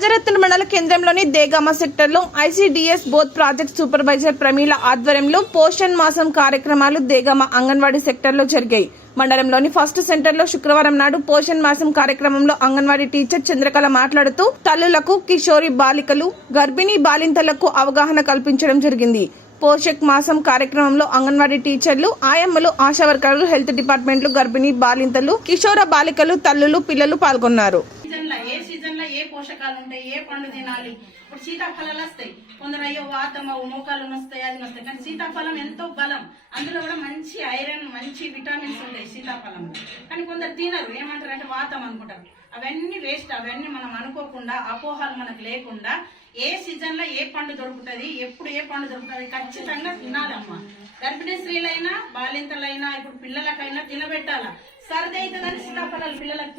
రాజరత్న మండల కేంద్రంలోని దేగామ సెక్టర్లో ICDS both project supervisor Pramila ఆధ్వర్యంలో పోషణ్ మాసం కార్యక్రమాలు దేగామ అంగన్వాడీ సెక్టర్లో జరిగాయి. మండలంలోని ఫస్ట్ సెంటర్లో శుక్రవారం నాడు పోషణ్ మాసం కార్యక్రమంలో అంగన్వాడీ టీచర్ చంద్రకళ మాట్లాడుతూ తల్లులకు, కిషోరి బాలికలు, గర్భిణీ బాలింతలకు అవగాహన కల్పించడం జరిగింది. పోషక్ మాసం కార్యక్రమంలో అంగన్వాడీ టీచర్లు, ఆయమ్మలు, ఆశా వర్కర్లు, హెల్త్ డిపార్ట్మెంట్లు, గర్భిణీ బాలింతలు, కిషోర బాలికలు, తల్లులు, పిల్లలు పాల్గొన్నారు. ఏ సీజన్ లో ఏ పోషకాలు ఉంటాయి, ఏ పండు తినాలి. ఇప్పుడు సీతాఫలాలు వస్తాయి, కొందరు అయ్యో వాతమ మోకాలు వస్తాయి, అది వస్తాయి. కానీ సీతాఫలం ఎంతో బలం, అందులో కూడా మంచి ఐరన్, మంచి విటమిన్స్ ఉంటాయి సీతాఫలం. కానీ కొందరు తినరు, ఏమంటారు అంటే వాతం అనుకుంటారు. అవన్నీ వేస్ట్. అవన్నీ మనం అనుకోకుండా, అపోహాలు మనకు లేకుండా ఏ సీజన్ లో ఏ పండు దొరుకుతుంది, ఎప్పుడు ఏ పండు దొరుకుతుంది ఖచ్చితంగా తినాలమ్మా. గర్భిణీ స్త్రీలైనా, బాలింతలైనా, ఇప్పుడు పిల్లలకైనా తినబెట్టాలా. సర్ది అవుతుందని సీతాఫలాలు పిల్లలకు